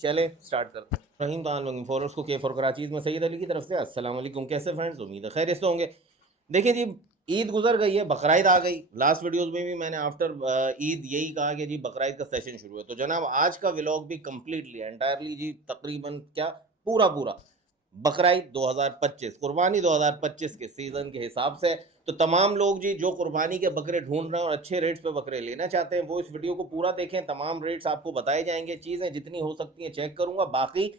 चले स्टार्ट करते हैं। रहीम तान फॉलोअर्स को के फॉर कराचीज में सैयद अली की तरफ से अस्सलाम वालेकुम। कैसे फ्रेंड्स, उम्मीद है खैरियत से होंगे। देखिए जी, ईद गुजर गई है, बकरीद आ गई। लास्ट वीडियोस में भी मैंने आफ्टर ईद यही कहा कि जी बकरीद का सेशन शुरू है। तो जनाब आज का व्लॉग भी कंप्लीटली एंटायरली जी तकरीबन क्या पूरा पूरा बकरीद 2025 कुर्बानी 2025 के सीज़न के हिसाब से। तो तमाम लोग जी जो कुर्बानी के बकरे ढूंढ रहे हैं और अच्छे रेट्स पे बकरे लेना चाहते हैं वो इस वीडियो को पूरा देखें। तमाम रेट्स आपको बताए जाएंगे, चीज़ें जितनी हो सकती हैं चेक करूंगा। बाकी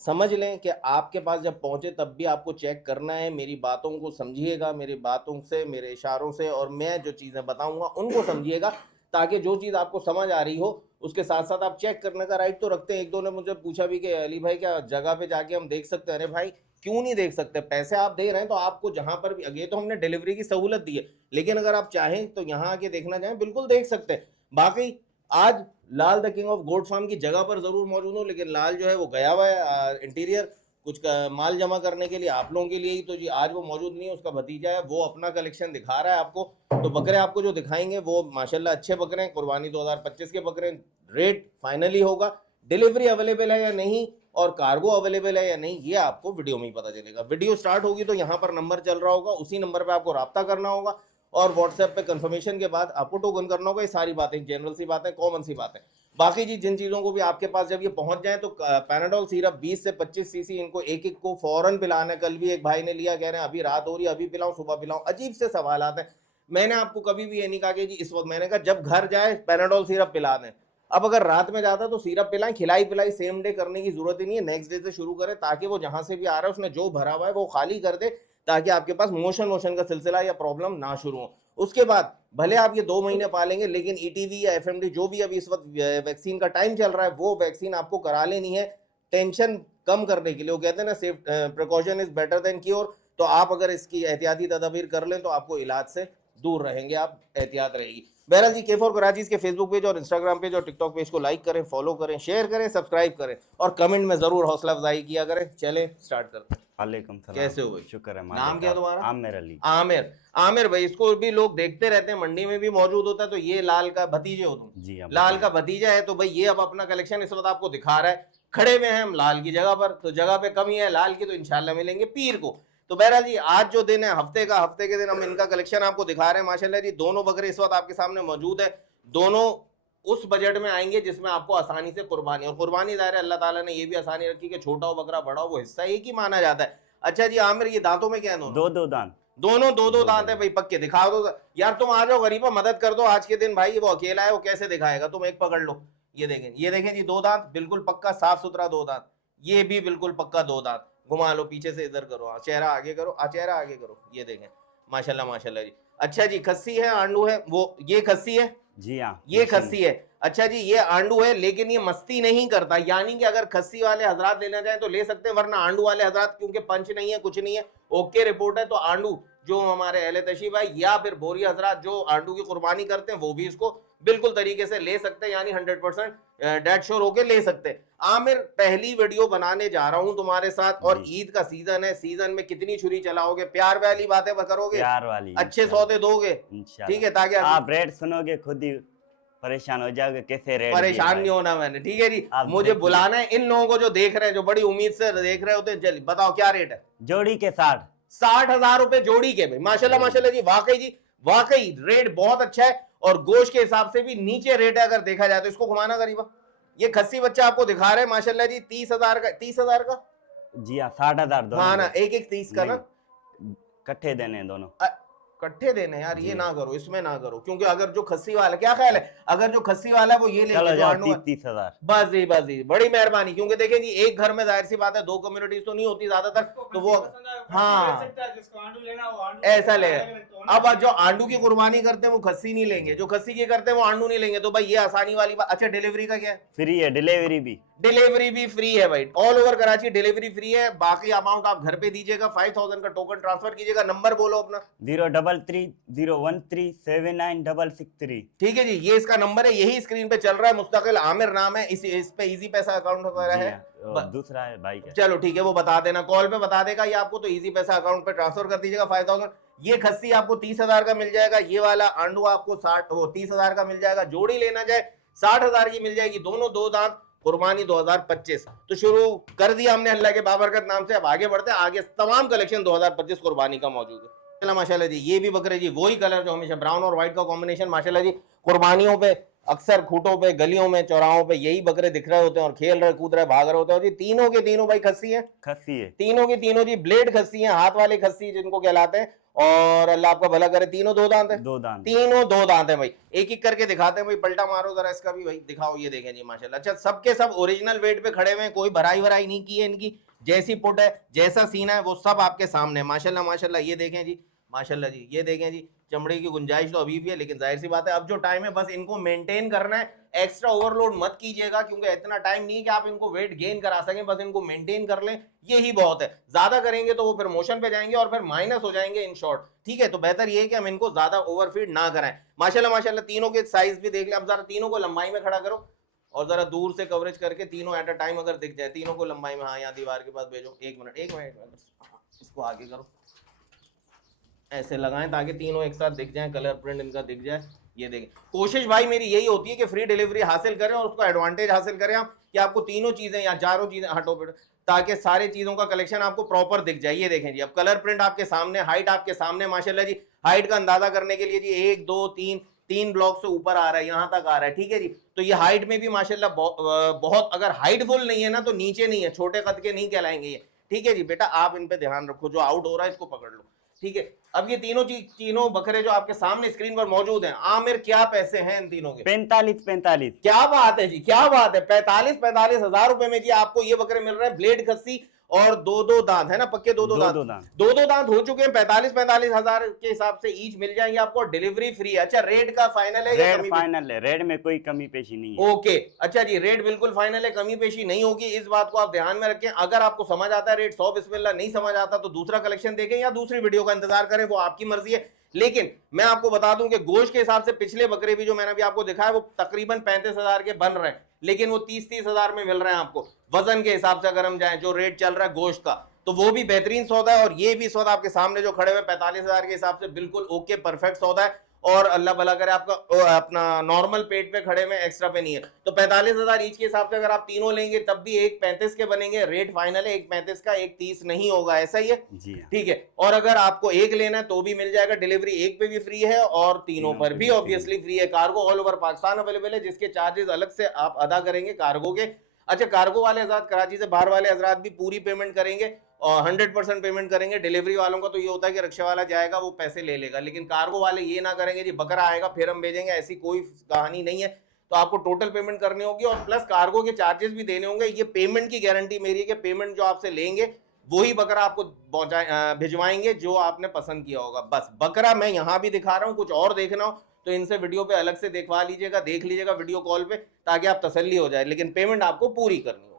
समझ लें कि आपके पास जब पहुंचे तब भी आपको चेक करना है। मेरी बातों को समझिएगा, मेरी बातों से, मेरे इशारों से, और मैं जो चीज़ें बताऊंगा उनको समझिएगा, ताकि जो चीज़ आपको समझ आ रही हो उसके साथ साथ आप चेक करने का राइट तो रखते हैं। एक दो ने मुझे पूछा भी कि अली भाई क्या जगह पे जाके हम देख सकते हैं? अरे भाई क्यों नहीं देख सकते? पैसे आप दे रहे हैं तो आपको जहां पर भी, ये तो हमने डिलीवरी की सहूलत दी है, लेकिन अगर आप चाहें तो यहाँ आके देखना चाहें बिल्कुल देख सकते हैं। बाकी आज Lal the king of goat farm की जगह पर जरूर मौजूद हूँ, लेकिन लाल जो है वो गया हुआ है इंटीरियर कुछ माल जमा करने के लिए, आप लोगों के लिए ही। तो जी आज वो मौजूद नहीं है, उसका भतीजा है, वो अपना कलेक्शन दिखा रहा है आपको। तो बकरे आपको जो दिखाएंगे वो माशाल्लाह अच्छे बकरे हैं, कुर्बानी 2025 के बकरे। रेट फाइनली होगा, डिलीवरी अवेलेबल है या नहीं और कार्गो अवेलेबल है या नहीं, ये आपको वीडियो में ही पता चलेगा। वीडियो स्टार्ट होगी तो यहाँ पर नंबर चल रहा होगा, उसी नंबर पर आपको रब्ता करना होगा और व्हाट्सएप पे कंफर्मेशन के बाद आपको टोकन करना होगा। ये सारी बातें जनरल सी बातें, कॉमन सी बातें। बाकी जी जिन चीज़ों को भी आपके पास जब ये पहुंच जाए तो पैनाडोल सिरप 20 से 25 सीसी इनको एक एक को फौरन पिलाना है। कल भी एक भाई ने लिया, कह रहे हैं अभी रात हो रही है, अभी पिलाऊं सुबह पिलाऊं। अजीब से सवाल आते हैं। मैंने आपको कभी भी ये नहीं कहा कि जी इस वक्त, मैंने कहा जब घर जाए पैनाडोल सिरप पिला दें। अब अगर रात में जाता तो सिरप पिलाएं, खिलाई पिलाई सेम डे करने की जरूरत ही नहीं है, नेक्स्ट डे से शुरू करें, ताकि वो जहां से भी आ रहा है उसने जो भरा हुआ है वो खाली कर दे, ताकि आपके पास मोशन का सिलसिला या प्रॉब्लम ना शुरू हो। उसके बाद भले आप ये 2 महीने पालेंगे, लेकिन ईटीवी या एफएमडी जो भी अभी इस वक्त वैक्सीन का टाइम चल रहा है वो वैक्सीन आपको करा लेनी है, टेंशन कम करने के लिए। वो कहते हैं ना safe precaution is better than cure. तो आप अगर इसकी एहतियाती तदाबीर कर लें तो आपको इलाज से दूर रहेंगे, आप एहतियात रहेगी। बहरहाल जी के फॉर कराचीज के फेसबुक पेज और इंस्टाग्राम पेज और टिकटॉक पेज को लाइक करें, फॉलो करें, शेयर करें, सब्सक्राइब करें और कमेंट में जरूर हौसला अफजाई किया करें। चलें स्टार्ट करते हैं। वालेकुम सलाम। कैसे हो भाई? शुक्र है मालिक नाम क्या का। तुम्हारा? आमिर अली। आमिर। आमिर भाई, इसको भी लोग देखते रहते हैं, मंडी में भी मौजूद होता है। तो ये लाल का भतीजे हो तुम? जी हाँ, लाल का भतीजा है। तो भाई ये अब अपना कलेक्शन इस वक्त आपको दिखा रहा है। खड़े में हैं हम लाल की जगह पर, तो जगह पे कमी है लाल की, तो इंशाल्लाह मिलेंगे पीर को। तो बहरहाल जी आज जो दिन है हफ्ते के दिन हम इनका कलेक्शन आपको दिखा रहे हैं। माशाल्लाह जी दोनों बकरे इस वक्त आपके सामने मौजूद है। दोनों उस बजट में आएंगे जिसमें आपको आसानी से कुर्बानी, और कुर्बानी दायरे अल्लाह ताला ने ये भी आसानी रखी कि छोटा हो बकरा बड़ा हो वो हिस्सा एक ही माना जाता है। अच्छा जी आमिर, ये दांतों में क्या है? दो दो दांत। दोनों दो दांत है भाई, पक्के दिखा दो यार। तुम आ जाओ गरीबा, मदद कर दो आज के दिन भाई। वो अकेला है, वो कैसे दिखाएगा? तुम एक पकड़ लो। ये देखें जी, 2 दांत बिल्कुल पक्का साफ सुथरा 2 दांत। ये भी बिल्कुल पक्का 2 दांत। घुमा लो पीछे से, इधर करो, चेहरा आगे करो, चेहरा आगे करो। ये देखें माशाल्लाह माशाल्लाह जी। अच्छा जी, खस्सी है आंडू है? वो ये खस्सी है? जी हाँ, ये खस्सी है। अच्छा जी ये आंडू है, लेकिन ये मस्ती नहीं करता, यानी कि अगर खस्सी वाले हजरात लेना चाहें तो ले सकते हैं, वरना आंडू वाले हजरात क्योंकि पंच नहीं है, कुछ नहीं है, ओके रिपोर्ट है, तो आंडू जो हमारे अहले तशीफ भाई या फिर बोरी हजरात जो आंडू की कुर्बानी करते हैं वो भी इसको बिल्कुल तरीके से ले सकते हैं, यानी 100% डेड श्योर होके ले सकते हैं। आमिर पहली वीडियो बनाने जा रहा हूं तुम्हारे साथ, और ईद का सीजन है, सीजन में कितनी छुरी चलाओगे, प्यार वाली बातें करोगे, प्यार वाली, अच्छे सौदे दोगे, ठीक है, ताकि आप रेट सुनोगे खुद ही परेशान हो जाओगे कैसे रेट। परेशान नहीं होना मैंने, ठीक है जी। मुझे बुलाना है इन लोगों को जो देख रहे हैं, जो बड़ी उम्मीद से देख रहे होते हैं। जल्दी बताओ क्या रेट है? जोड़ी के 60,000 रुपए जोड़ी के भाई। माशाल्लाह माशाल्लाह जी, वाकई जी वाकई रेट बहुत अच्छा है, और गोश्त के हिसाब से भी नीचे रेट है अगर देखा जाए तो। इसको घुमाना करीबा। ये खस्सी बच्चा आपको दिखा रहे हैं माशाल्लाह जी 30,000 का। 30,000 का? जी हाँ, 60,000 दोनों। हाँ ना, एक 30 का ना, इकट्ठे देने दोनों। इकट्ठे देने यार, ये ना करो, इसमें ना करो, क्योंकि अगर जो खस्सी वाला, क्या ख्याल है, अगर जो खस्सी वाला है वो ये लेके 30,000 बस जी बड़ी मेहरबानी। क्योंकि देखिए जी एक घर में जाहिर सी बात है 2 कम्युनिटीज तो नहीं होती ज्यादातर, तो वो हाँ ऐसा ले। अब जो आंडू की कुर्बानी करते हैं वो खस्सी नहीं लेंगे, जो खस्सी की करते हैं वो आंडू नहीं लेंगे, तो भाई ये आसानी वाली बात। अच्छा डिलीवरी का क्या है? फ्री है, डिलीवरी भी फ्री है भाई, all over Karachi delivery free है। बाकी अमाउंट आप घर पे दीजिएगा, 5,000 का टोकन ट्रांसफर कीजिएगा। नंबर बोलो अपना। 03301369663। ठीक है जी, ये इसका नंबर है, यही स्क्रीन पे चल रहा है, मुस्तकिल आमिर नाम है। इस पे इजी पैसा अकाउंट वगैरह है, दूसरा है भाई का। चलो ठीक है, वो बता देना, कॉल पे बता देगा ये आपको, तो इजी पैसा अकाउंट पे ट्रांसफर कर दीजिएगा 5,000। ये खस्सी आपको 30,000 का मिल जाएगा, ये वाला आंडू आपको 30,000 का मिल जाएगा। जोड़ी लेना जाए 60,000 की मिल जाएगी, दोनों 2 दांत, कुर्बानी 2025। तो शुरू कर दिया हमने अल्लाह के बाबरकत नाम से, अब आगे बढ़ते हैं। आगे तमाम कलेक्शन 2025 कुर्बानी का मौजूद है। चला माशाल्लाह जी, ये भी बकरे जी वही कलर जो हमेशा ब्राउन और व्हाइट का कॉम्बिनेशन, माशाल्लाह जी कुर्बानियों पे अक्सर खूंटों पे, गलियों में, चौराहों पे यही बकरे दिख रहे होते हैं और खेल रहे, कूद रहे, भाग रहे होते हैं। और जी तीनों के तीनों भाई खस्सी है, खस्सी है। तीनों की तीनों जी ब्लेड खस्सी हैं, हाथ वाले खस्सी जिनको कहलाते हैं। और अल्लाह आपका भला करे, तीनों दो दांत है, 2 दांत। तीनों दो दांत है भाई। एक एक करके दिखाते हैं भाई, पलटा मारो जरा इसका भी भाई, दिखाओ। ये देखें जी माशाल्लाह। अच्छा, सबके सब ओरिजिनल वेट पे खड़े हुए हैं, कोई भराई वराई नहीं की है इनकी। जैसी पुट है, जैसा सीना है, वो सब आपके सामने माशाल्लाह माशाल्लाह। ये देखें जी माशाल्लाह जी, ये देखें जी, चमड़े की गुंजाइश तो अभी भी है, लेकिन जाहिर सी बात है अब जो टाइम है बस इनको मेंटेन करना है। एक्स्ट्रा ओवरलोड मत कीजिएगा, क्योंकि इतना टाइम नहीं है कि आप इनको वेट गेन करा सकें, बस इनको मेंटेन कर लें, यही बहुत है। ज्यादा करेंगे तो वो फिर मोशन पे जाएंगे और फिर माइनस हो जाएंगे इन शॉर्ट, ठीक है। तो बेहतर ये है कि हम इनको ज्यादा ओवरफीड ना कराएं। माशाल्लाह माशाल्लाह, तीनों के साइज भी देख ले। अब जरा तीनों को लंबाई में खड़ा करो और जरा दूर से कवरेज करके तीनों एट अ टाइम अगर दिख जाए, तीनों को लंबाई में, हाँ यहाँ दीवार के पास भेजो। एक मिनट एक मिनट, इसको आगे करो, ऐसे लगाएं ताकि तीनों एक साथ दिख जाएं, कलर प्रिंट इनका दिख जाए। ये देखें, कोशिश भाई मेरी यही होती है कि फ्री डिलीवरी हासिल करें और उसको एडवांटेज हासिल करें आप, कि आपको तीनों चीजें या चारों चीजें, हटो बेटा, ताकि सारी चीजों का कलेक्शन आपको प्रॉपर दिख जाए। ये देखें जी, अब कलर प्रिंट आपके सामने, हाइट आपके सामने माशाल्लाह जी। हाइट का अंदाजा करने के लिए जी 1 2 3 3 ब्लॉक से ऊपर आ रहा है, यहाँ तक आ रहा है, ठीक है जी। तो ये हाइट में भी माशाल्लाह बहुत, अगर हाइट फुल नहीं है ना तो नीचे नहीं है, छोटे कद के नहीं कहलाएंगे ये, ठीक है जी। बेटा आप इन पे ध्यान रखो, जो आउट हो रहा है इसको पकड़ लो, ठीक है। अब ये तीनों बकरे जो आपके सामने स्क्रीन पर मौजूद हैं, आमिर क्या पैसे हैं इन तीनों के? 45 क्या बात है जी, क्या बात है। 45 हजार रुपए में जी आपको ये बकरे मिल रहे हैं, ब्लेड खस्सी और दो दो दांत है ना, पक्के दो दो दांत, दो दो दांत हो चुके हैं। 45 हजार के हिसाब से ईच मिल जाएंगे आपको, डिलीवरी फ्री है। अच्छा, रेट का फाइनल है? रेट फाइनल है, रेट में कोई कमी पेशी नहीं है। ओके, अच्छा जी, रेट बिल्कुल फाइनल है, कमी पेशी नहीं होगी, इस बात को आप ध्यान में रखें। अगर आपको समझ आता है रेट 100 बिस्मिल्लाह, नहीं समझ आता तो दूसरा कलेक्शन देखें या दूसरी वीडियो का इंतजार करें, वो आपकी मर्जी है। लेकिन मैं आपको बता दूं कि गोश्त के हिसाब से पिछले बकरे भी जो मैंने अभी आपको दिखाया वो तकरीबन 35 हजार के बन रहे हैं, लेकिन वो 30 हजार में मिल रहे हैं आपको। वजन के हिसाब से अगर हम जाएं, जो रेट चल रहा है गोश्त का, तो वो भी बेहतरीन सौदा है। और ये भी सौदा आपके सामने जो खड़े हुए 45 हजार के हिसाब से बिल्कुल ओके, परफेक्ट सौदा है। और अल्लाह भला करे आपका अपना नॉर्मल पेट पे खड़े में, एक्स्ट्रा पे नहीं है। तो 45 हजार ईच के हिसाब से अगर आप तीनों लेंगे तब भी एक 35 के बनेंगे। रेट फाइनल है एक 35 का, एक 30 नहीं होगा, ऐसा ही है जी, ठीक है। और अगर आपको एक लेना है तो भी मिल जाएगा, डिलीवरी एक पे भी फ्री है और तीनों पर भी ऑब्वियसली फ्री है। Cargo all over Pakistan available है, जिसके चार्जेस अलग से आप अदा करेंगे कार्गो के। अच्छा, कार्गो वाले हजरात, कराची से बाहर वाले हजरात भी पूरी पेमेंट करेंगे और 100% पेमेंट करेंगे। डिलीवरी वालों का तो ये होता है कि रिक्शा वाला जाएगा वो पैसे ले लेगा, लेकिन कार्गो वाले ये ना करेंगे जी बकरा आएगा फिर हम भेजेंगे, ऐसी कोई कहानी नहीं है। तो आपको टोटल पेमेंट करनी होगी और प्लस कार्गो के चार्जेस भी देने होंगे। ये पेमेंट की गारंटी मेरी है कि पेमेंट जो आपसे लेंगे वही बकरा आपको भिजवाएंगे जो आपने पसंद किया होगा। बस बकरा मैं यहाँ भी दिखा रहा हूँ, कुछ और देखना हो तो इनसे वीडियो पे अलग से देखवा लीजिएगा, देख लीजिएगा वीडियो कॉल पे, ताकि आप तसल्ली हो जाए, लेकिन पेमेंट आपको पूरी करनी होगी।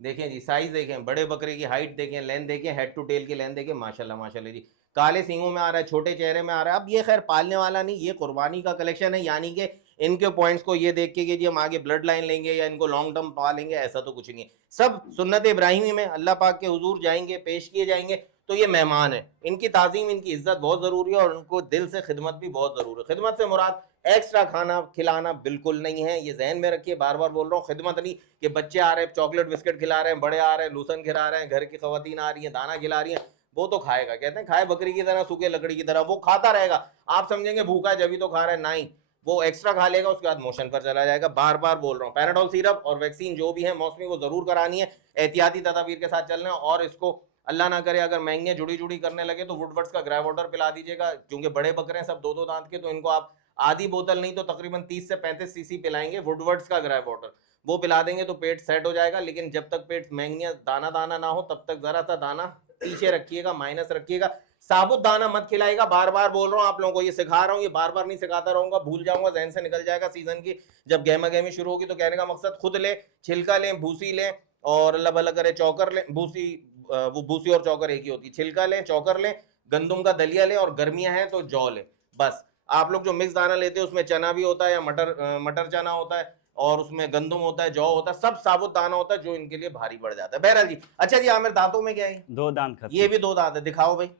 देखें जी, साइज देखें, बड़े बकरे की हाइट देखें, लेंथ देखें, हेड टू टेल की लेंथ देखें, माशाल्लाह माशाल्लाह जी। काले सींगों में आ रहा है, छोटे चेहरे में आ रहा है। अब ये खैर पालने वाला नहीं, ये कुर्बानी का कलेक्शन है, यानी कि इनके पॉइंट्स को ये देख के कि जी हम आगे ब्लड लाइन लेंगे या इनको लॉन्ग टर्म पालेंगे, ऐसा तो कुछ नहीं है। सब सुन्नत इब्राहिमी में अल्लाह पाक के हुजूर जाएंगे, पेश किए जाएंगे, तो ये मेहमान है, इनकी ताज़ीम, इनकी इज्जत बहुत ज़रूरी है और उनको दिल से खिदमत भी बहुत ज़रूरी है। खिदमत से मुराद एक्स्ट्रा खाना खिलाना बिल्कुल नहीं है, ये जहन में रखिए, बार बार बोल रहा हूँ। खिदमत नहीं कि बच्चे आ रहे हैं चॉकलेट बिस्किट खिला रहे हैं, बड़े आ रहे हैं लूसन खिला रहे हैं, घर की खवातीन आ रही हैं दाना खिला रही हैं, वो तो खाएगा, कहते हैं खाए बकरी की तरह, सूखे लकड़ी की तरह, वो खाता रहेगा। आप समझेंगे भूखा है जब तो खा रहा है, नहीं, वो एक्स्ट्रा खा लेगा, उसके बाद मोशन पर चला जाएगा। बार बार बोल रहा हूँ, पैराडोल सिरप और वैक्सीन जो भी है मौसमी वो जरूर करानी है, एहतियाती तदाबीर के साथ चलना है। और इसको अल्लाह ना करे अगर महंगे जुड़ी जुड़ी करने लगे तो वुडवर्ड्स का ग्रे वाटर पिला दीजिएगा, क्योंकि बड़े बकरे हैं सब दो दो दांत के, तो इनको आप आधी बोतल नहीं तो तकरीबन 30 से 35 सीसी पिलाएंगे वुडवर्ड्स का ग्रे वाटर, वो पिला देंगे तो पेट सेट हो जाएगा। लेकिन जब तक पेट महंगिया दाना दाना ना हो तब तक जरा सा दाना पीछे रखिएगा, माइनस रखिएगा। साबुत दाना मत खिलाएगा, बार बार बोल रहा हूँ आप लोगों को, ये सिखा रहा हूँ, ये बार बार नहीं सिखाता रहूंगा, भूल जाऊंगा, जहन से निकल जाएगा। सीजन की जब गहमा गहमी शुरू होगी तो कहने का मकसद खुद ले, छिलका लें, भूसी लें और अल्लाह भला करे चौकर लें, भूसी, वो भूसी और चौकर एक ही होती है, छिलका लें, चौकर लें, गंदुम का दलिया लें और गर्मियां हैं तो जौ लें। बस आप लोग जो मिक्स दाना लेते हैं उसमें चना भी होता है या मटर चना होता है और उसमें गंदुम होता है, जौ होता है, सब साबुत दाना होता है जो इनके लिए भारी पड़ जाता है। बहरहाल जी, अच्छा जी आमिर, दांतों में क्या है? 2 दांत खस्सी। ये भी 2 दांत है, दिखाओ भाई।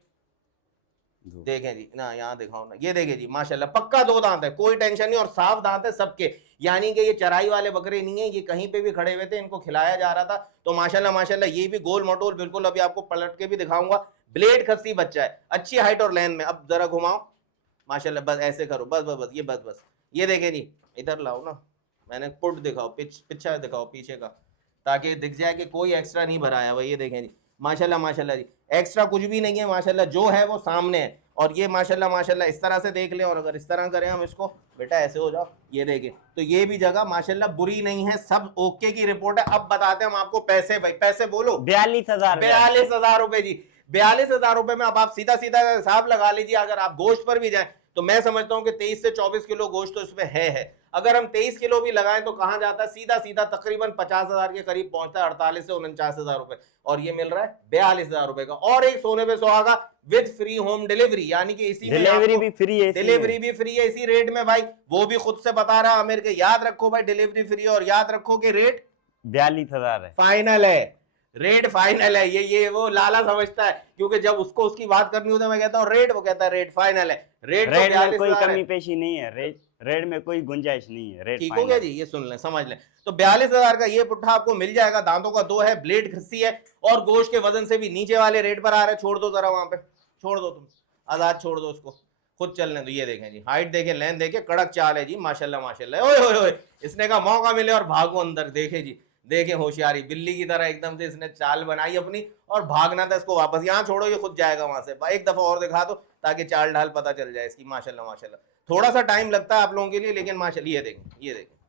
देखें जी ना, यहाँ दिखाओ ना, ये देखें जी माशाल्लाह पक्का 2 दांत है, कोई टेंशन नहीं, और साफ दांत है सबके, यानी कि ये चराई वाले बकरे नहीं है, ये कहीं पे भी खड़े हुए थे, इनको खिलाया जा रहा था। तो माशाल्लाह माशाल्लाह ये भी गोल मटोल बिल्कुल, अभी आपको पलट के भी दिखाऊंगा। ब्लेड खस्सी बच्चा है, अच्छी हाइट और लेंथ में। अब जरा घुमाओ माशाल्लाह, बस ऐसे करो, बस बस बस, ये बस बस, ये देखें जी, इधर लाओ ना, मैंने पुट दिखाओ, पिछा दिखाओ पीछे का, ताकि दिख जाए कि कोई एक्स्ट्रा नहीं भराया हुआ। ये देखें जी माशाल्लाह माशाल्लाह जी, एक्स्ट्रा कुछ भी नहीं है माशाल्लाह, जो है वो सामने है। और ये माशाल्लाह माशाल्लाह इस तरह से देख लें, और अगर इस तरह करें हम इसको, बेटा ऐसे हो जाओ, ये देखें, तो ये भी जगह माशाल्लाह बुरी नहीं है, सब ओके की रिपोर्ट है। अब बताते हैं हम आपको पैसे, भाई पैसे बोलो। 42,000 42,000 रुपए जी, 42,000 रुपए में अब आप सीधा सीधा हिसाब लगा लीजिए। अगर आप गोश्त पर भी जाएं तो मैं समझता हूं कि 23 से 24 किलो गोश्त तो इसमें है। अगर हम 23 किलो भी लगाएं तो कहां जाता है, सीधा सीधा तकरीबन 50,000 के करीब पहुंचता है, 48 से 49,000 रुपए, और ये मिल रहा है 42,000 रुपए का। और एक सोने पे सुहागा विद फ्री होम डिलीवरी, यानी कि इसी में डिलीवरी भी फ्री है, डिलीवरी भी फ्री है इसी रेट में भाई, वो भी खुद से बता रहा आमिर के। याद रखो भाई डिलीवरी फ्री, और याद रखो कि रेट 42,000 है, फाइनल है, रेट फाइनल है। ये वो लाला समझता है, क्योंकि जब उसको उसकी बात करनी होती है मैं कहता हूँ रेट, वो कहता है रेट फाइनल है। रेट तो में कोई 42,000 कमी है, पेशी नहीं है, रेट में कोई गुंजाइश नहीं है, रेट ठीक हो गया जी, ये सुन लें समझ लें। तो 42,000 का ये पुट्ठा आपको मिल जाएगा, दांतों का 2 है, ब्लेड खस्सी है, और गोश्त के वजन से भी नीचे वाले रेट पर आ रहा है। छोड़ दो जरा वहां पे, छोड़ दो तुम, आजाद छोड़ दो उसको, खुद चलने दो। ये देखें जी, हाइट देखें, लेंथ देखें, कड़क चाल है जी माशाल्लाह माशाल्लाह। ओए ओए ओए, इसने का मौका मिले और भागो अंदर, देखे जी, देखें होशियारी, बिल्ली की तरह एकदम से इसने चाल बनाई अपनी, और भागना था इसको वापस। यहाँ छोड़ो, ये खुद जाएगा वहां से। एक दफा और दिखा दो ताकि चाल ढाल पता चल जाए इसकी माशाल्लाह माशाल्लाह। थोड़ा सा टाइम लगता है आप लोगों के लिए, लेकिन माशाल्लाह ये देखें, ये देखें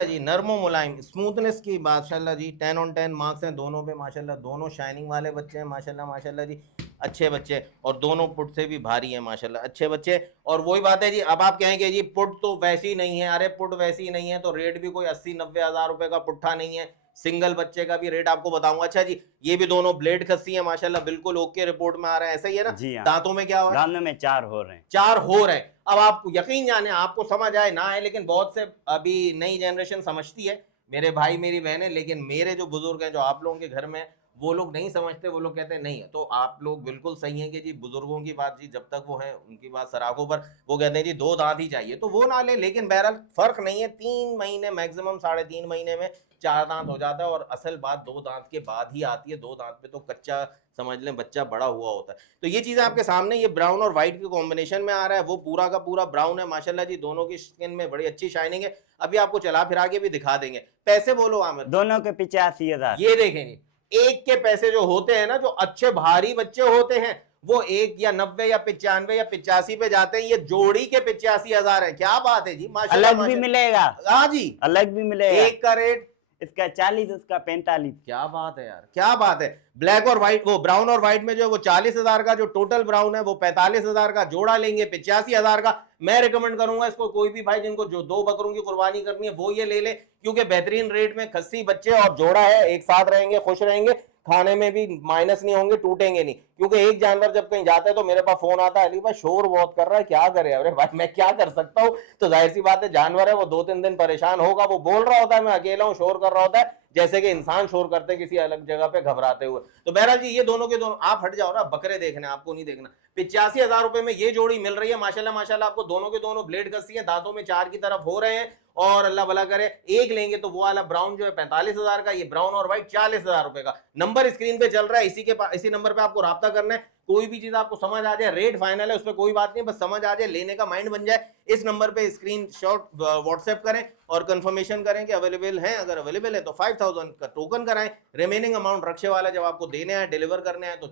जी, नर्मो मुलायम, स्मूथनेस की माशाल्लाह जी 10 on 10 मार्क्स हैं दोनों पे माशाल्लाह। दोनों शाइनिंग वाले बच्चे हैं माशाल्लाह माशाल्लाह जी, अच्छे बच्चे, और दोनों पुट से भी भारी हैं माशाल्लाह, अच्छे बच्चे। और वही बात है जी, अब आप कहेंगे जी पुट तो वैसी नहीं है, अरे पुट वैसी नहीं है तो रेट भी कोई 80-90 हज़ार रुपए का पुट्ठा नहीं है। सिंगल बच्चे का भी रेट आपको बताऊंगा। अच्छा जी, ये भी दोनों ब्लेड खस्सी है माशाल्लाह, बिल्कुल ओके रिपोर्ट में आ रहा है, ऐसा ही है ना? जी हाँ। दांतों में क्या हो रहा है? दांतों में 4 हो रहे हैं, 4 हो रहे हैं। अब आप यकीन जाने, आपको समझ आए ना आए, लेकिन बहुत से अभी नई जनरेशन समझती है, मेरे भाई मेरी बहनें, लेकिन मेरे जो बुजुर्ग हैं जो आप लोगों के घर में, वो लोग नहीं समझते, वो लोग कहते हैं नहीं है। तो आप लोग बिल्कुल सही हैं कि जी बुजुर्गों की बात जी जब तक वो है उनकी बात सराखों पर, वो कहते हैं जी 2 दांत ही चाहिए तो वो ना ले, लेकिन बहरहाल फर्क नहीं है, 3 महीने मैक्सिमम 3.5 महीने में 4 दांत हो जाता है। और असल बात 2 दांत के बाद ही आती है, 2 दांत पे तो कच्चा समझ लें बच्चा बड़ा हुआ होता है। तो ये चीज़ें आपके सामने, ये ब्राउन और व्हाइट के कॉम्बिनेशन में आ रहा है, वो पूरा का पूरा ब्राउन है माशाल्लाह जी, दोनों की स्किन में बड़ी अच्छी शाइनिंग है। अभी आपको चला फिरा के भी दिखा देंगे। पैसे बोलो आमिर। दोनों के 85,000। ये देखें जी, एक के पैसे जो होते हैं ना, जो अच्छे भारी बच्चे होते हैं, वो 1 या 90 या 95 या 85 पे जाते हैं। ये जोड़ी के 85,000 है, क्या बात है जी माशाल्लाह। अलग भी मिलेगा, हाँ जी, अलग भी मिलेगा, एक का रेट इसका 40, उसका 45। क्या बात है यार, क्या बात है। ब्लैक और व्हाइट, वो ब्राउन और व्हाइट में जो है वो 40,000 का, जो टोटल ब्राउन है वो 45,000 का, जोड़ा लेंगे 85,000 का। मैं रिकमेंड करूंगा इसको, कोई भी भाई जिनको जो 2 बकरों की कुर्बानी करनी है वो ये ले ले, क्योंकि बेहतरीन रेट में खस्सी बच्चे और जोड़ा है, एक साथ रहेंगे, खुश रहेंगे, खाने में भी माइनस नहीं होंगे, टूटेंगे नहीं। क्योंकि एक जानवर जब कहीं जाता है तो मेरे पास फोन आता है, अली भाई शोर बहुत कर रहा है, क्या करे। अरे भाई मैं क्या कर सकता हूँ, तो जाहिर सी बात है जानवर है, वो 2-3 दिन परेशान होगा, वो बोल रहा होता है मैं अकेला हूँ, शोर कर रहा होता है, जैसे कि इंसान शोर करते हैं किसी अलग जगह पे घबराते हुए। तो बहरहाल जी, ये दोनों के दोनों, आप हट जाओ ना, बकरे देखने, आपको नहीं देखना। 85,000 रुपए में ये जोड़ी मिल रही है माशाल्लाह माशाल्लाह। आपको दोनों के दोनों ब्लेड कस्सी है, दांतों में 4 की तरफ हो रहे हैं, और अल्लाह भला करे एक लेंगे तो वो वाला ब्राउन जो है 45,000 का, ये ब्राउन और व्हाइट 40,000 रुपए का। नंबर स्क्रीन पे चल रहा है, इसी नंबर पे आपको राब्ता करना है। कोई भी चीज आपको समझ आ जाए, रेट फाइनल है, उसमें कोई बात नहीं, बस समझ आ जाए, लेने का माइंड बन जाए, इस नंबर पे स्क्रीनशॉट व्हाट्सएप करें और कंफर्मेशन करें कि अवेलेबल है। अगर अवेलेबल है तो 5,000 का टोकन कराएं, रिमेनिंग अमाउंट रक्षा वाला जब आपको देने हैं, डिलीवर करने हैं, तो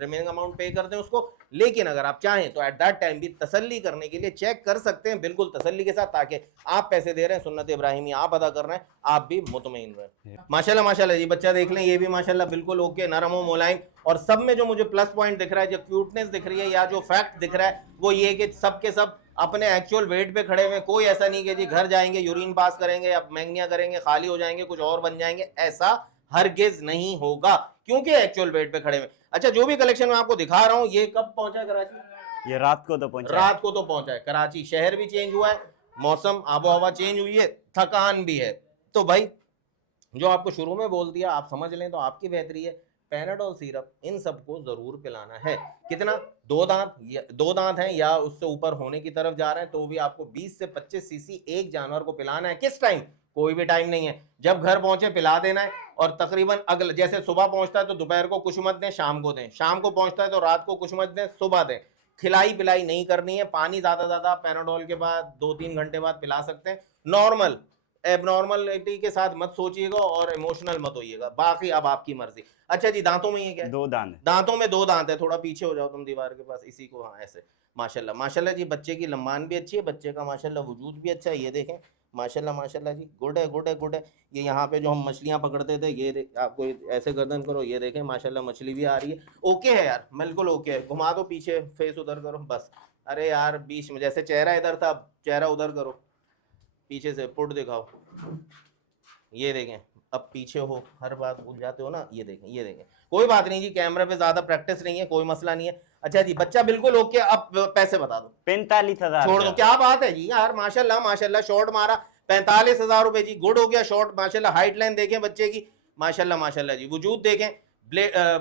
रिमेनिंग अमाउंट पे कर दें उसको। लेकिन अगर आप चाहें तो एट दैट टाइम भी तसल्ली करने के लिए चेक कर सकते हैं, बिल्कुल तसल्ली के साथ, ताकि आप पैसे दे रहे हैं, सुन्नत इब्राहिमी आप अदा कर रहे हैं, आप भी मुतमईन रहें। माशाल्लाह माशाल्लाह, ये बच्चा देख लें, ये भी माशाल्लाह बिल्कुल ओके, नरम और मुलायम। और सब में जो मुझे प्लस पॉइंट दिख रहा है, जो क्यूटनेस दिख रही है, या जो फैक्ट दिख रहा है, वो ये कि सब के सब अपने एक्चुअल वेट पे खड़े हुए। कोई ऐसा नहीं कि जी घर जाएंगे यूरिन पास करेंगे या मैंगनिया करेंगे, खाली हो जाएंगे, कुछ और बन जाएंगे, ऐसा हरगिज नहीं होगा, क्योंकि एक्चुअल वेट पे खड़े हुए। अच्छा, जो भी कलेक्शन मैं आपको दिखा रहा हूँ, ये कब पहुंचा कराची? ये रात को तो पहुंचा, रात को तो पहुंचा है। कराची शहर भी चेंज हुआ है, मौसम आबो हवा चेंज हुई है, थकान भी है। तो भाई जो आपको शुरू में बोल दिया आप समझ लें तो आपकी बेहतरी है। पैनाडोल सिरप, इन सबको जरूर पिलाना है। कितना? 2 दांत हैं या उससे ऊपर होने की तरफ जा रहे हैं तो भी आपको 20 से 25 सीसी एक जानवर को पिलाना है। किस टाइम? कोई भी टाइम नहीं है, जब घर पहुंचे पिला देना है। और तकरीबन अगले, जैसे सुबह पहुंचता है तो दोपहर को कुछ मत दें, शाम को दें, शाम को पहुंचता है तो रात को कुछ मत दें, सुबह दें। खिलाई पिलाई नहीं करनी है। पानी ज्यादा पैनाडोल के बाद 2-3 घंटे बाद पिला सकते हैं। नॉर्मल, एबनॉर्मलिटी के साथ मत सोचिएगा और इमोशनल मत होइएगा, बाकी अब आपकी मर्जी। अच्छा जी, दांतों में ये क्या है? 2 दांत। दांतों में 2 दांत है। थोड़ा पीछे हो जाओ तुम दीवार के पास, इसी को, हाँ ऐसे। माशाल्लाह माशाल्लाह जी, बच्चे की लंबान भी अच्छी है, बच्चे का माशाल्लाह वजूद भी अच्छा है। ये देखें, माशाल्लाह माशाल्लाह जी, गुड है गुड है गुड है। ये यहाँ पे जो हम मछलियाँ पकड़ते थे, ये आपको ऐसे गर्दन करो, ये देखें माशाल्लाह मछली भी आ रही है। ओके है यार, बिल्कुल ओके है। घुमा दो पीछे, फेस उधर करो बस। अरे यार बीच में, जैसे चेहरा इधर था, चेहरा उधर करो, पीछे से पुट दिखाओ। ये देखें, अब पीछे हो, हर बात भूल जाते हो ना। ये देखें ये देखें, कोई बात नहीं जी, कैमरे पे ज्यादा प्रैक्टिस नहीं है, कोई मसला नहीं है। अच्छा जी, बच्चा बिल्कुल ओके। अब पैसे बता दो। 45,000 छोड़ दो, क्या बात है जी यार, माशाल्लाह माशाल्लाह, शॉट मारा 45,000 रुपए जी, गुड हो गया शॉट माशाल्लाह। हाइट लाइन देखें बच्चे की, माशाल्लाह माशाल्लाह जी, वजूद देखें।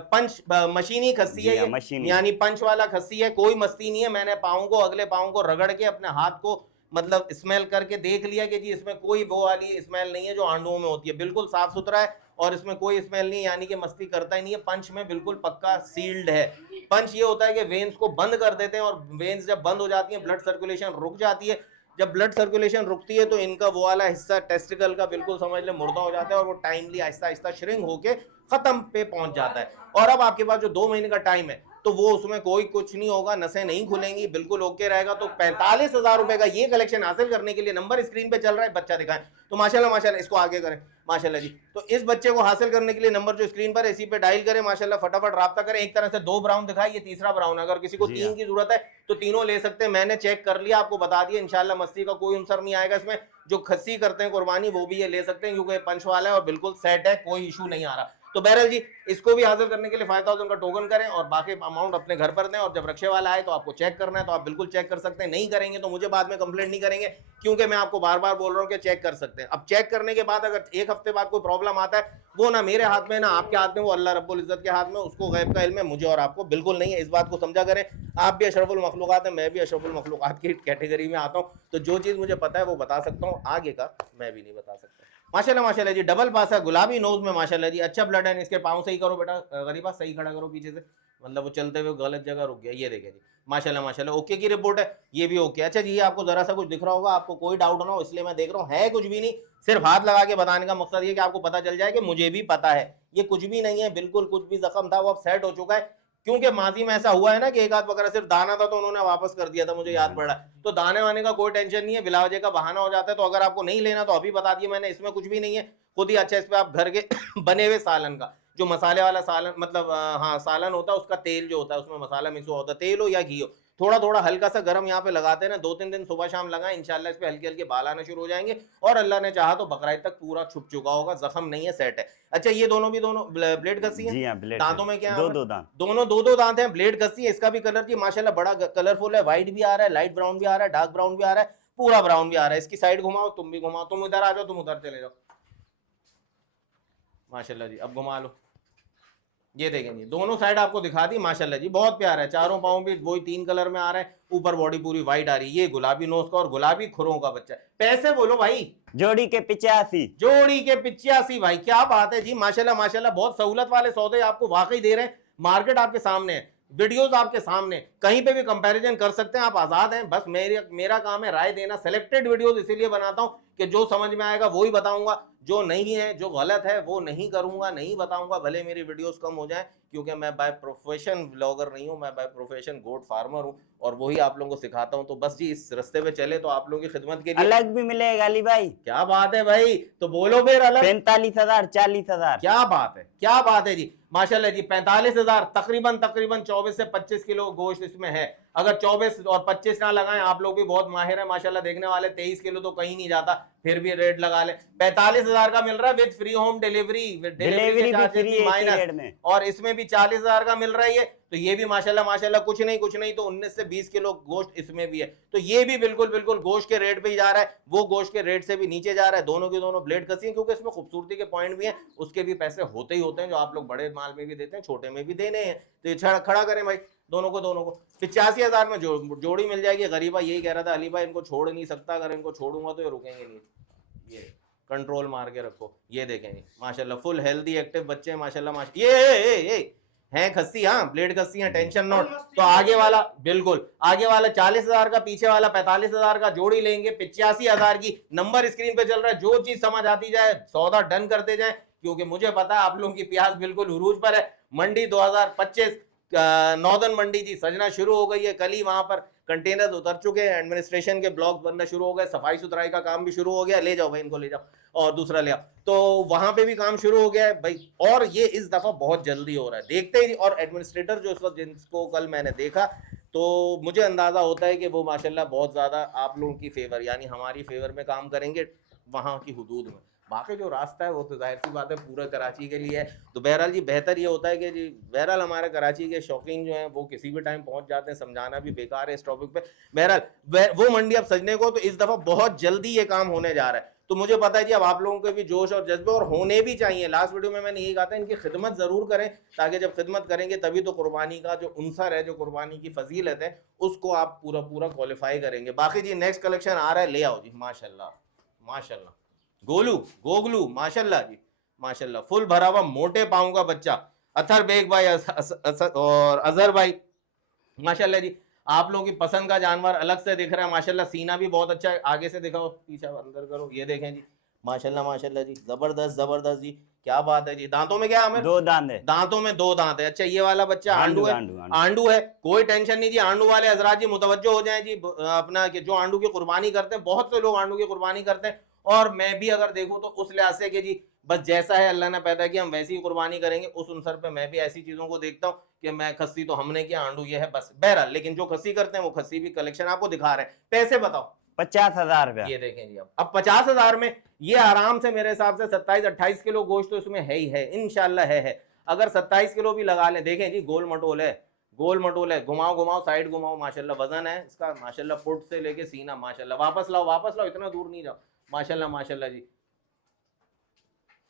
पंच मशीनी खस्सी है ये, मशीनी, यानी पंच वाला खस्सी है, कोई मस्ती नहीं है। मैंने पाँव को, अगले पाँव को रगड़ के अपने हाथ को मतलब स्मेल करके देख लिया कि जी इसमें कोई वो वाली स्मेल नहीं है जो आंडों में होती है, बिल्कुल साफ सुथरा है और इसमें कोई स्मेल नहीं है, यानी कि मस्ती करता ही नहीं है। पंच में बिल्कुल पक्का सील्ड है। पंच ये होता है कि वेन्स को बंद कर देते हैं और वेन्स जब बंद हो जाती हैं, ब्लड सर्कुलेशन रुक जाती है। जब ब्लड सर्कुलेशन रुकती है तो इनका वो वाला हिस्सा टेस्टिकल का बिल्कुल समझ ले मुर्दा हो जाता है और वो टाइमली आहिस्ता आहिस्ता श्रिंक होके खत्म पे पहुंच जाता है। और अब आपके पास जो 2 महीने का टाइम है तो वो उसमें कोई कुछ नहीं होगा, नसें नहीं खुलेंगी, बिल्कुल ओके रहेगा। तो 45,000 रुपए का ये कलेक्शन हासिल करने के लिए नंबर स्क्रीन पे चल रहा है, बच्चा दिखाएं। तो माशाल्लाह माशाल्लाह, इसको आगे करें माशाल्लाह जी। तो इस बच्चे को हासिल करने के लिए नंबर जो स्क्रीन पर है इसी पे डायल करें माशाल्लाह, फटाफट राब्ता करें। एक तरह से 2 ब्राउन दिखाई, ये तीसरा ब्राउन। अगर किसी को 3 की जरूरत है तो तीनों ले सकते हैं, मैंने चेक कर लिया, आपको बता दिया। इंशाल्लाह मस्ती का कोई अंसर नहीं आएगा इसमें। जो खस्सी करते हैं कुर्बानी वो भी ये ले सकते हैं क्योंकि पंच वाला है और बिल्कुल सेट है, कोई इशू नहीं आ रहा। तो बहरहाल जी, इसको भी हासिल करने के लिए 5,000 का टोकन करें और बाकी अमाउंट अपने घर पर दें। और जब रक्षे वाला आए तो आपको चेक करना है तो आप बिल्कुल चेक कर सकते हैं, नहीं करेंगे तो मुझे बाद में कंप्लेंट नहीं करेंगे क्योंकि मैं आपको बार बार बोल रहा हूं कि चेक कर सकते हैं। अब चेक करने के बाद अगर 1 हफ्ते बाद कोई प्रॉब्लम आता है, वो ना मेरे हाथ में ना आपके हाथ में, वो अल्लाह रब्बुल इज्जत के हाथ में, उसको गैब का इल्म है, मुझे और आपको बिल्कुल नहीं है। इस बात को समझा करें। आप भी अशरफुल मखलूकात हैं, मैं भी अशरफुल मखलूकात की कैटेगरी में आता हूँ, तो जो चीज़ मुझे पता है वो बता सकता हूँ, आगे का मैं भी नहीं बता सकता। माशाल्लाह माशाल्लाह जी, डबल पास है, गुलाबी नोज में माशाल्लाह जी, अच्छा ब्लड है। इसके पाँव सही करो बेटा, गरीबा सही खड़ा करो पीछे से, मतलब वो चलते हुए गलत जगह रुक गया। ये देखें जी, माशाल्लाह माशाल्लाह, ओके की रिपोर्ट है, ये भी ओके। अच्छा जी, ये आपको जरा सा कुछ दिख रहा होगा, आपको कोई डाउट ना हो इसलिए मैं देख रहा हूँ, है कुछ भी नहीं, सिर्फ हाथ लगा के बताने का मकसद ये कि आपको पता चल जाए कि मुझे भी पता है, ये कुछ भी नहीं है, बिल्कुल कुछ भी जख्म था वो अब सेट हो चुका है। क्योंकि माजी में ऐसा हुआ है ना कि एक आध बकरा सिर्फ दाना था तो उन्होंने वापस कर दिया था, मुझे याद पड़ रहा है। तो दाने वाने का कोई टेंशन नहीं है, बिला वजह का बहाना हो जाता है। तो अगर आपको नहीं लेना तो अभी बता दिया मैंने, इसमें कुछ भी नहीं है खुद ही। अच्छा, इस पे आप घर के बने हुए सालन का, जो मसाले वाला सालन, मतलब हाँ सालन होता है, उसका तेल जो होता है उसमें मसाला मिक्स हुआ होता है, तेल हो या घी हो, थोड़ा थोड़ा हल्का सा गर्म यहाँ पे लगाते हैं ना, 2-3 दिन सुबह शाम लगाएं, इंशाल्लाह इस पे हल्के हल्के बाल आना शुरू हो जाएंगे और अल्लाह ने चाहा तो बकरीद तक पूरा छुप चुका होगा, जख्म नहीं है, सेट है। अच्छा, ये दोनों ब्लेड कसी है। जी हाँ, ब्लेड दांतों में क्या है? 2 दांत, दोनों 2 दांत हैं, ब्लेड कसी है। इसका भी कलर जी माशाल्लाह बड़ा कलरफुल है, व्हाइट भी आ रहा है, लाइट ब्राउन भी आ रहा है, डार्क ब्राउन भी आ रहा है, पूरा ब्राउन भी आ रहा है। इसकी साइड घुमाओ, तुम भी घुमाओ, तुम इधर आ जाओ, तुम उधर चले जाओ, माशाल्लाह जी। अब घुमा लो, ये देखेंगे दोनों साइड आपको दिखा दी, माशाल्लाह जी बहुत प्यारा है। चारों पाँव भी वही 3 कलर में आ रहा है, ऊपर बॉडी पूरी व्हाइट आ रही है। ये गुलाबी नोज का और गुलाबी खुरों का बच्चा है। पैसे बोलो भाई। जोड़ी के 85, जोड़ी के 85 भाई, क्या बात है जी, माशाल्लाह माशाल्लाह, बहुत सहूलत वाले सौदे आपको वाकई दे रहे हैं। मार्केट आपके सामने है, वीडियोस आपके सामने, कहीं पे भी कंपैरिजन कर सकते हैं, आप आजाद हैं। बस मेरा काम है राय देना। सेलेक्टेड वीडियोस इसीलिए बनाता हूं कि जो समझ में आएगा वो ही बताऊंगा, जो नहीं है, जो गलत है वो नहीं करूंगा, नहीं बताऊंगा, भले मेरी वीडियोस कम हो जाए, क्योंकि मैं बाय प्रोफेशन ब्लॉगर नहीं हूं, मैं बाय प्रोफेशन गोट फार्मर हूं और वही आप लोगों को सिखाता हूं। तो बस जी इस रास्ते पे चले तो आप लोगों की खिदमत के लिए अलग भी मिलेगा अली भाई। क्या बात है भाई, तो बोलो फिर अलग। 45,000, 40,000, क्या बात है, क्या बात है जी, माशाल्लाह जी। 45,000 तकरीबन 24 से 25 किलो गोश्त इसमें है। अगर 24 और 25 ना लगाएं, आप लोग भी बहुत माहिर है माशाल्लाह देखने वाले, 23 किलो तो कहीं नहीं जाता, फिर भी रेट लगा ले। 45,000 का मिल रहा है with free home delivery, delivery के चार्जेस भी माइनस, में और इसमें भी 40,000 का मिल रहा है ये। तो ये भी माशाल्लाह माशाल्लाह कुछ नहीं तो 19 से 20 किलो गोश्त इसमें भी है। तो ये भी बिल्कुल बिल्कुल गोश्त के रेट पे ही जा रहा है, वो गोश्त के रेट से भी नीचे जा रहा है। दोनों की दोनों ब्लेड कसी है, क्योंकि इसमें खूबसूरती के पॉइंट भी हैं, उसके भी पैसे होते ही होते हैं, जो आप लोग बड़े माल में भी देते हैं, छोटे में भी देने हैं। तो ये खड़ा करें भाई दोनों को 85,000 में जोड़ी मिल जाएगी। गरीबा यही कह रहा था अली भाई इनको छोड़ नहीं सकता, अगर इनको छोड़ूंगा तो ये रुकेंगे नहीं। ये कंट्रोल मार के रखो, ये देखेंगे माशाल्लाह फुल हेल्दी एक्टिव बच्चे हैं माशाल्लाह ये हैं खस्सी, हाँ ब्लेड खस्सी हैं, टेंशन नॉट। तो आगे वाला बिल्कुल आगे वाला 40,000 का, पीछे वाला 45,000 का, जोड़ी लेंगे 85,000 की। नंबर स्क्रीन पे चल रहा है, जो चीज समझ आती जाए सौदा डन करते जाए, क्योंकि मुझे पता है आप लोगों की प्यास बिल्कुल उरूज पर है। मंडी 2025 नॉर्दर्न मंडी जी सजना शुरू हो गई है। कल ही वहां पर कंटेनर उतर चुके हैं, एडमिनिस्ट्रेशन के ब्लॉक बनना शुरू हो गए, सफाई सुथराई का काम भी शुरू हो गया। ले जाओ भाई इनको, ले जाओ और दूसरा ले आओ। तो वहां पे भी काम शुरू हो गया है भाई, और ये इस दफा बहुत जल्दी हो रहा है देखते ही। और एडमिनिस्ट्रेटर जो इस वक्त जिसको कल मैंने देखा, तो मुझे अंदाजा होता है कि वो माशाल्लाह बहुत ज्यादा आप लोगों की फेवर यानी हमारी फेवर में काम करेंगे वहां की हुदूद में। बाकी जो रास्ता है वो तो जाहिर सी बात है पूरा कराची के लिए है। तो बहरहाल जी बेहतर ये होता है कि जी बहरहाल हमारे कराची के शौकीन जो हैं वो किसी भी टाइम पहुंच जाते हैं, समझाना भी बेकार है इस टॉपिक पे। बहरहाल वो मंडी अब सजने को, तो इस दफा बहुत जल्दी ये काम होने जा रहा है। तो मुझे पता है जी अब आप लोगों के भी जोश और जज्बे और होने भी चाहिए। लास्ट वीडियो में मैंने यही कहा था इनकी खिदमत जरूर करें, ताकि जब खिदमत करेंगे तभी तो कुर्बानी का जो उनसर है, जो कुर्बानी की फजीलत है, उसको आप पूरा पूरा क्वालिफाई करेंगे। बाकी जी नेक्स्ट कलेक्शन आ रहा है, ले आओ जी माशाल्लाह माशाल्लाह। गोगलू माशाल्लाह जी माशाल्लाह, फुल भरा हुआ मोटे पाँव का बच्चा। अथर बेग भाई और अजहर भाई माशाल्लाह जी, आप लोगों की पसंद का जानवर अलग से दिख रहा है माशाल्लाह। सीना भी बहुत अच्छा है, आगे से दिखाओ, पीछे अंदर करो, ये देखें जी माशाल्लाह माशाल्लाह जी, जबरदस्त जी, क्या बात है जी। दांतों में क्या आमिर? 2 दांत है, दांतों में 2 दांत है। अच्छा ये वाला बच्चा आंडू है, आंडू है, कोई टेंशन नहीं जी। आंडू वाले हजरात जी मुतवज्जो हो जाएं जी, अपना कि जो आंडू की कुर्बानी करते हैं, बहुत से लोग आंडू की कुर्बानी करते हैं, और मैं भी अगर देखूं तो उस लिहाज से कि जी बस जैसा है अल्लाह ने पैदा किया हम वैसी ही कुर्बानी करेंगे, उस अनसर पे मैं भी ऐसी चीजों को देखता हूँ कि मैं खस्सी तो हमने किया, आंडू ये है बस। बहरहाल लेकिन जो खस्सी करते हैं वो खस्सी भी कलेक्शन आपको दिखा रहे हैं। पैसे बताओ? 50,000 रुपया। ये देखें जी, अब 50,000 में ये आराम से मेरे हिसाब से 27-28 किलो गोश्त तो इसमें है ही है, इंशाल्लाह है। अगर 27 किलो भी लगा ले, देखें जी गोल मटोल है, घुमाओ साइड घुमाओ माशाल्लाह, वजन है इसका माशाल्लाह, फुट से लेके सीना माशाल्लाह। वापस लाओ, इतना दूर नहीं जाओ माशाल्लाह माशाल्लाह जी,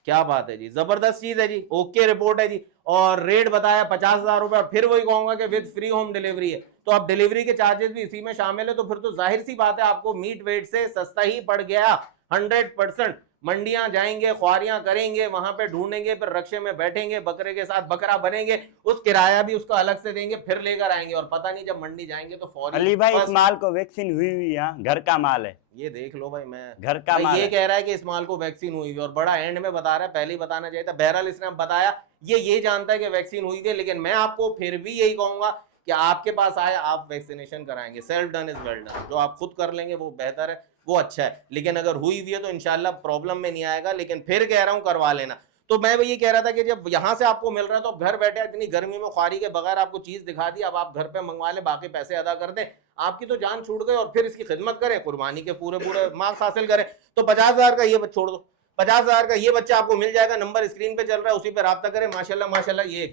क्या बात है जी, जबरदस्त चीज है जी, ओके रिपोर्ट है जी। और रेट बताया 50,000 रुपए, फिर वही कहूंगा कि विद फ्री होम डिलीवरी है, तो अब डिलीवरी के चार्जेस भी इसी में शामिल है, तो फिर तो जाहिर सी बात है आपको मीट वेट से सस्ता ही पड़ गया 100%। मंडियां जाएंगे, ख्वारियां करेंगे, वहां पे ढूंढेंगे, फिर रक्शे में बैठेंगे, बकरे के साथ बकरा बनेंगे, उस किराया भी उसका अलग से देंगे, फिर लेकर आएंगे, और पता नहीं जब मंडी जाएंगे तो फौरी। अली भाई इस माल को वैक्सीन हुई है, घर का माल है, ये देख लो भाई, मैं घर का माल ये कह रहा है कि इस माल को वैक्सीन हुई है, और बड़ा एंड में बता रहा है, पहले ही बताना चाहिए था। बहरहाल इसने बताया, ये जानता है कि वैक्सीन हुई है, लेकिन मैं आपको फिर भी यही कहूंगा कि आपके पास आए आप वैक्सीनेशन कराएंगे, self done is well done. जो आप खुद कर लेंगे वो बेहतर है, वो अच्छा है, लेकिन अगर हुई हुई है तो इंशाल्लाह प्रॉब्लम में नहीं आएगा। लेकिन फिर कह रहा हूं करवा लेना। तो मैं ये कह रहा था कि जब यहां से आपको मिल रहा है तो घर बैठे इतनी गर्मी में ख्वारी के बगैर आपको चीज दिखा दी, अब आप घर पे मंगवा लें, बाकी पैसे अदा कर दें, आपकी तो जान छूट गई, और फिर इसकी खिदमत करें, कुर्बानी के पूरे मार्क्स हासिल करें। तो 50,000 का ये छोड़ दो, 50,000 का ये बच्चा आपको मिल जाएगा, नंबर स्क्रीन पे चल रहा है, उसी पे राब्ता करें माशाल्लाह माशाल्लाह। ये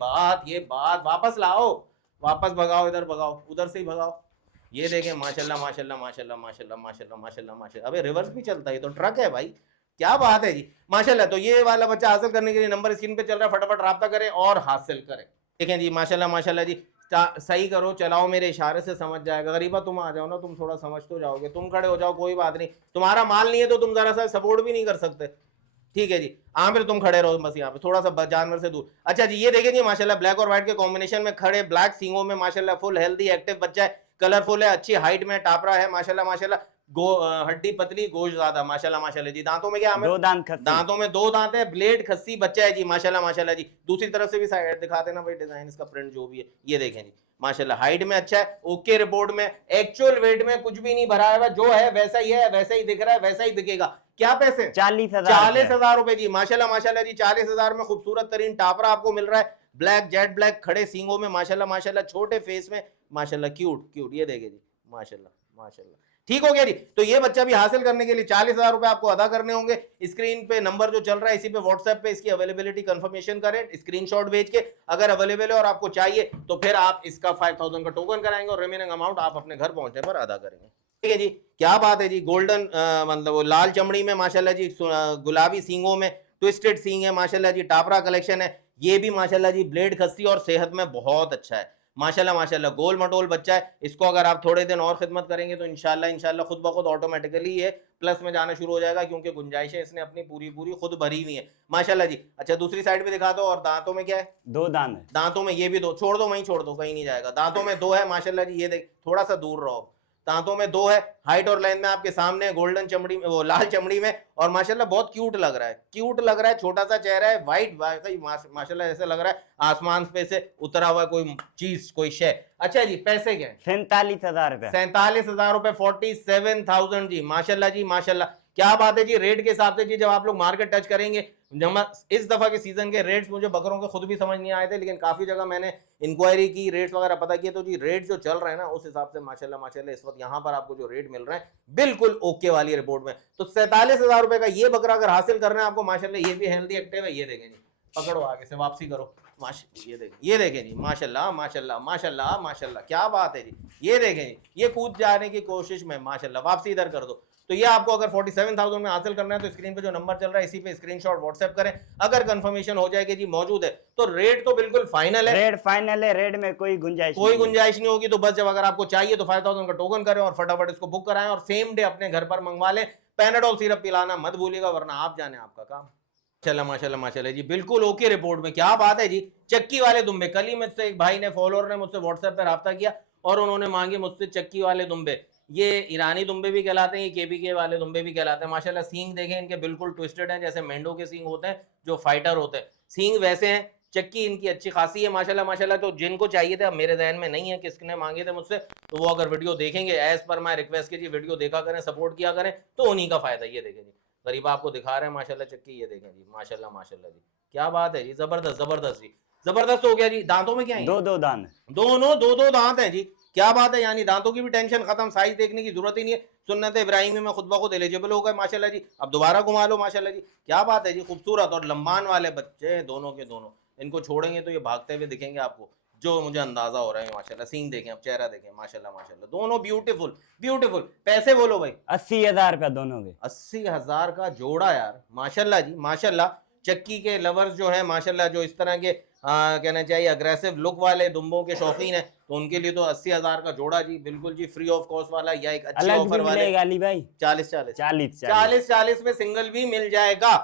बात वापस लाओ, वापस भगाओ, इधर भगाओ, उधर से ही भगाओ। ये देखें माशाल्लाह माशाल्लाह माशाल्लाह माशाल्लाह माशाल्लाह माशाल्लाह माशाल्लाह। अबे रिवर्स भी चलता है, तो ट्रक है भाई, क्या बात है जी माशाल्लाह। तो ये वाला बच्चा हासिल करने के लिए नंबर स्क्रीन पे चल रहा है, फटाफट राब्ता करें और हासिल करें। देखें जी माशाल्लाह माशाल्लाह जी, सही करो, चलाओ, मेरे इशारे से समझ जाएगा। गरीबा तुम आ जाओ ना, तुम थोड़ा समझ तो जाओगे, तुम खड़े हो जाओ, कोई बात नहीं, तुम्हारा माल नहीं है तो तुम जरा सा सपोर्ट भी नहीं कर सकते, ठीक है जी। आमिर तुम खड़े रहो बस यहाँ पे, थोड़ा सा जानवर से दूर। अच्छा जी, ये देखें जी माशाल्लाह, ब्लैक और व्हाइट के कॉम्बिनेशन में खड़े, ब्लैक सींगों में माशाल्लाह, फुल हेल्दी एक्टिव बच्चा है, कलरफुल है, अच्छी हाइट में टापरा है माशाल्लाह माशाल्लाह, हड्डी पतली गोश्त ज्यादा माशाल्लाह माशाल्लाह जी। दांतों में क्या आमिर? 2 दांत खस्सी, दांतों में 2 दांत है, ब्लेड खस्सी बच्चा है जी माशाल्लाह माशाल्लाह जी। दूसरी तरफ से भी साइड दिखा देना भाई, डिजाइन इसका, प्रिंट जो भी है, ये देखें जी माशाल्लाह, हाइट में अच्छा है, ओके रिपोर्ट में, एक्चुअल वेट में कुछ भी नहीं भरा है, जो है वैसा ही है, वैसा ही दिख रहा है, वैसा ही दिखेगा। क्या पैसे? 40,000 रुपए जी माशाल्लाह माशाल्लाह जी। 40,000 में खूबसूरत तरीन टापरा आपको मिल रहा है, ब्लैक जेट ब्लैक खड़े सींगों में माशाल्लाह माशाल्लाह, छोटे फेस में माशाल्लाह, क्यूट क्यूट, ये देखे जी माशाल्लाह माशाल्लाह। ठीक हो गया जी। तो ये बच्चा भी हासिल करने के लिए 40,000 रुपए आपको अदा करने होंगे। स्क्रीन पे नंबर जो चल रहा है इसी पे व्हाट्सएप पे इसकी अवेलेबिलिटी कंफर्मेशन करें, स्क्रीनशॉट भेज के, अगर अवेलेबल है और आपको चाहिए तो फिर आप इसका 5,000 का टोकन कराएंगे और रिमेनिंग अमाउंट आप अपने घर पहुंचने पर अदा करेंगे। ठीक है जी, क्या बात है जी। गोल्डन मतलब वो लाल चमड़ी में माशाल्लाह जी, गुलाबी सींगों में ट्विस्टेड सींग है माशाल्लाह जी, टापरा कलेक्शन है। ये भी माशाल्लाह जी ब्लेड खस्सी और सेहत में बहुत अच्छा है माशाल्लाह माशाल्लाह, गोल मटोल बच्चा है। इसको अगर आप थोड़े दिन और खिदमत करेंगे तो इंशाल्लाह इंशाल्लाह खुद ब खुद ऑटोमेटिकली ये प्लस में जाना शुरू हो जाएगा, क्योंकि गुंजाइशें इसने अपनी पूरी पूरी खुद भरी हुई है माशाल्लाह जी। अच्छा दूसरी साइड पे दिखा दो। और दांतों में क्या है? 2 दांत है। दांतों में ये भी 2, छोड़ दो वहीं छोड़ दो, कहीं नहीं जाएगा। दांतों में 2 है माशाल्लाह जी, ये देख थोड़ा सा दूर रहो। दांतों में 2 है, हाइट और लेंथ में आपके सामने, गोल्डन चमड़ी में, वो लाल चमड़ी में, और माशाल्लाह बहुत क्यूट लग रहा है, क्यूट लग रहा है। छोटा सा चेहरा है, वाइट माशाल्लाह ऐसे लग रहा है आसमान पे से उतरा हुआ कोई चीज, कोई शय। अच्छा जी, पैसे क्या है? 47,000 रुपए। 47,000 रुपए, 47,000 जी माशाल्लाह जी माशाल्लाह, क्या बात है जी। रेट के हिसाब से जी जब आप लोग मार्केट टच करेंगे, इस दफा के सीजन के रेट्स मुझे बकरों के खुद भी समझ नहीं आए थे, लेकिन काफी जगह मैंने इंक्वायरी की, रेट्स वगैरह पता किए, तो जी रेट जो चल रहे हैं ना उस हिसाब से माशाल्लाह माशाल्लाह इस वक्त यहाँ पर आपको जो रेट मिल रहे हैं बिल्कुल ओके वाली रिपोर्ट में। तो 47,000 रुपए का ये बकरा अगर हासिल करना है आपको माशाल्लाह, ये भी हेल्दी एक्टिव है। ये देखें जी, पकड़ो आगे से, वापसी करो, ये देखें जी माशाल्लाह माशाल्लाह माशाल्लाह माशाल्लाह, क्या बात है जी। ये देखें जी, ये कूद जाने की कोशिश में माशाल्लाह, वापसी इधर कर दो। तो ये आपको अगर 47,000 में हासिल करना है तो स्क्रीन पे जो नंबर चल रहा है इसी पे स्क्रीनशॉट व्हाट्सएप करें। अगर कंफर्मेशन हो जाएगी जी मौजूद है तो रेट तो बिल्कुल फाइनल है, रेट फाइनल है, रेट में कोई गुंजाइश नहीं होगी। तो बस जब अगर आपको चाहिए तो 5,000 का टोकन करें और फटाफट इसको बुक कराएं और सेम डे अपने घर पर मंगवा लें। पैनाडोल सिरप पिलाना मत भूलिएगा, वरना आप जाने आपका काम। माशाल्लाह माशाल्लाह माशाल्लाह जी, बिल्कुल ओके रिपोर्ट में, क्या बात है जी। चक्की वाले दुम्बे, कल ही मुझसे एक भाई ने, फॉलोअर ने मुझसे व्हाट्सएप पे राब्ता किया और उन्होंने मांगे मुझसे चक्की वाले दुम्बे। ये ईरानी दुम्बे भी कहलाते हैं, ये केबीके वाले दुम्बे भी कहलाते हैं माशाल्लाह। सींग देखें इनके बिल्कुल ट्विस्टेड हैं, जैसे मेंढों के सींग होते हैं जो फाइटर होते हैं, सींग वैसे हैं। चक्की इनकी अच्छी खासी है माशाल्लाह माशाल्लाह। तो जिनको चाहिए थे, अब मेरे जहन में नहीं है किसने मांगे थे मुझसे, तो वो अगर वीडियो देखेंगे एज पर माई रिक्वेस्ट कीजिए, वीडियो देखा करें, सपोर्ट किया करें, तो उन्हीं का फायदा। ये देखें जी, गरीब आपको दिखा रहे हैं माशाल्लाह चक्की, ये देखें जी माशाल्लाह माशाल्लाह जी, क्या बात है जी, जबरदस्त जबरदस्त जी, जबरदस्त हो गया जी। दांतों में क्या है? 2 दांत, दोनों 2 दांत हैं जी, क्या बात है। यानी दांतों की भी टेंशन खत्म, साइज देखने की जरूरत ही नहीं है। सुन्नत इब्राहिमी में खुद ब खुद एलिजिबल हो गए माशाल्लाह जी। अब दोबारा घुमा लो माशाल्लाह जी, क्या बात है जी, खूबसूरत और लंबान वाले बच्चे दोनों के दोनों। इनको छोड़ेंगे तो ये भागते हुए दिखेंगे आपको, जो मुझे अंदाजा हो रहा है माशाल्लाह। सींग देखें, अब चेहरा देखें माशाल्लाह माशाल्लाह, दोनों ब्यूटीफुल ब्यूटीफुल। पैसे बोलो भाई? 80,000 रुपया दोनों के। 80,000 का जोड़ा यार माशाल्लाह जी माशाल्लाह। चक्की के लवर्स जो है माशाल्लाह, जो इस तरह के कहना चाहिए अग्रेसिव लुक वाले दुम्बों के शौकीन है, तो उनके लिए तो 80,000 का जोड़ा जी बिल्कुल जी फ्री ऑफ कॉस्ट वाला, या एक अच्छे ऑफर वाले अली भाई 40 में सिंगल भी मिल जाएगा।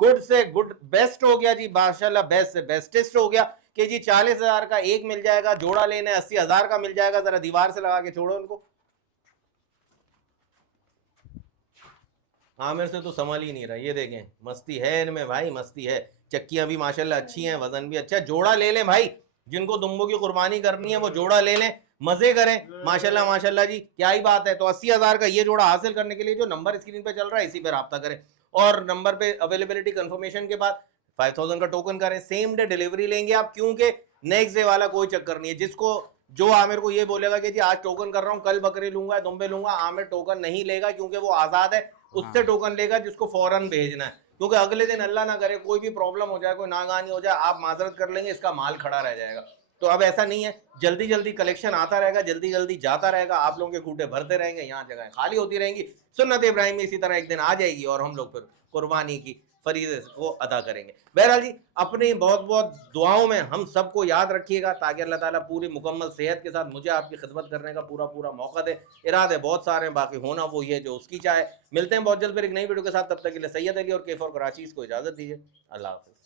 गुड से गुड बेस्ट हो गया जी माशाल्लाह, बेस्ट से बेस्टेस्ट हो गया कि जी 40,000 का एक मिल जाएगा, जोड़ा लेना है 80,000 का मिल जाएगा। जरा दीवार से लगा के छोड़ो उनको, आमिर से तो संभल ही नहीं रहा। ये देखें, मस्ती है इनमें भाई, मस्ती है। चक्कियां भी माशाल्लाह अच्छी हैं, वजन भी अच्छा है। जोड़ा ले लें भाई, जिनको दुम्बों की कुर्बानी करनी है वो जोड़ा ले लें, मजे करें माशाल्लाह माशाल्लाह जी, क्या ही बात है। तो 80,000 का ये जोड़ा हासिल करने के लिए जो नंबर स्क्रीन पे चल रहा है इसी पे राब्ता करें और नंबर पे अवेलेबिलिटी कंफर्मेशन के बाद 5,000 का टोकन करें। सेम डे डिलीवरी लेंगे आप, क्योंकि नेक्स्ट डे वाला कोई चक्कर नहीं है। जिसको जो आमिर को ये बोलेगा कि जी आज टोकन कर रहा हूँ, कल बकरी लूंगा, दुम्बे लूंगा, आमिर टोकन नहीं लेगा, क्योंकि वो आजाद है। उससे टोकन लेगा जिसको फौरन भेजना है, क्योंकि अगले दिन अल्लाह ना करे कोई भी प्रॉब्लम हो जाए, कोई नागानी हो जाए, आप माजरत कर लेंगे, इसका माल खड़ा रह जाएगा। तो अब ऐसा नहीं है, जल्दी जल्दी कलेक्शन आता रहेगा, जल्दी जल्दी जाता रहेगा, आप लोगों के खूटे भरते रहेंगे, यहाँ जगह खाली होती रहेंगी। सुन्नत इब्राहिम इसी तरह एक दिन आ जाएगी और हम लोग फिर कुर्बानी की फरीज़े को अदा करेंगे। बहरहाल जी, अपनी बहुत बहुत दुआओं में हम सबको याद रखिएगा, ताकि अल्लाह ताला पूरी मुकम्मल सेहत के साथ मुझे आपकी खिदमत करने का पूरा पूरा मौका दे। इरादे बहुत सारे हैं, बाकी होना वो ये जो उसकी चाहे। मिलते हैं बहुत जल्द फिर एक नई वीडियो के साथ, तब तक के लिए सैयद अली और केफर कराची को इजाज़त दीजिए। अल्लाह हाफ़िज़।